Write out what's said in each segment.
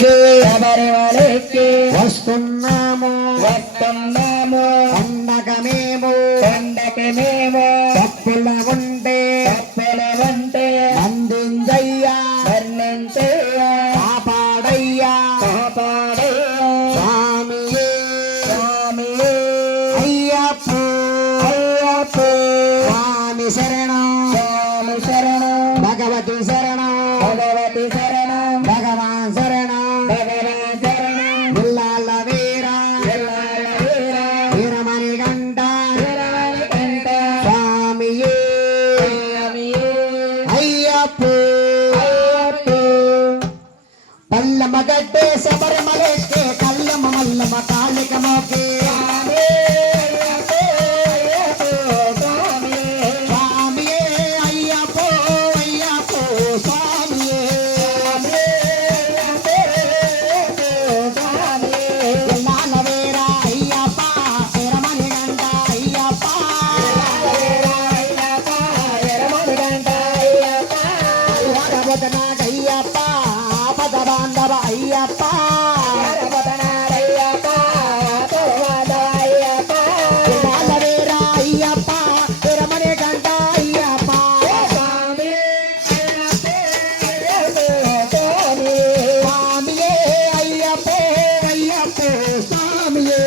శబరిమలకి వస్తున్నాము పండగమేమో తప్పుల ఉంటే అందిందయ్యా వర్ణించయ్యా కాపాడయ్యా స్వామియే అయ్యప్ప స్వామి శరణం భగవతి శరణం భగవాన్ శరణం బిల్లాల వీర వీరమణి గంట స్వామియే అయ్యప్ప పల్లమ గడ్డే శబరిమలెక్కే కల్లమ మల్లమ కాళిక మోకే స్వామియే అయ్యప్ప స్వామియే బిల్లాల వీర అయ్యప్ప వీరమణి గంట అయ్యప్ప అయ్యప్ప ఆపద బాంధవ అయ్యప్ప బిల్లాల వీర అయ్యప్ప వీరమణి గంట అయ్యప్ప స్వామియే అయ్యప్ప స్వామియే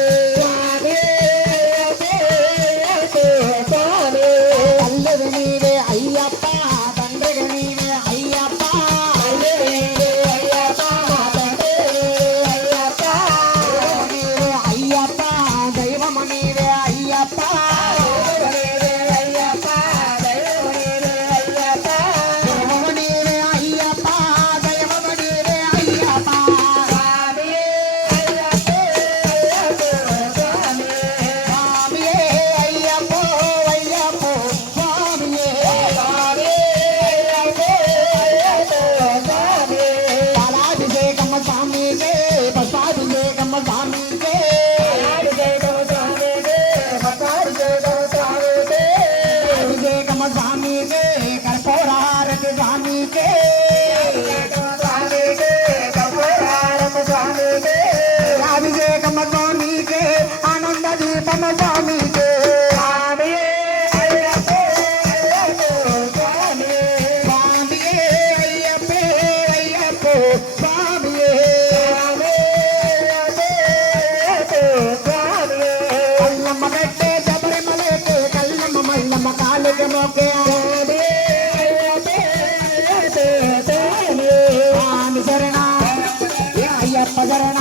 తల్లివి నీవే అయ్యప్ప తండ్రివి నీవే అయ్యప్ప అయ్యప్ప దైవము నీవే అయ్యప్ప దైవము నీవే అయ్యప్ప దైవము నీవే అయ్యప్ప స్వామియే అయ్యప్ప స్వామియే పాలాభిషేకమ్మ స్వామికే పుష్పాభిషేకమ్మ స్వామికే అభిషేకమ్మ స్వామికే కర్పూరారతి స్వామికే అభిషేకమ్మ స్వామికే ఆనంద దీపమ స్వామికే స్వామియే అయ్యప్ప స్వామియే కల్లమ్మ గట్టే శబరిమలకే కల్లమ్మ మల్లమ్మ కాళిక మోకే స్వామి శరణ అయ్యప్ప శరణ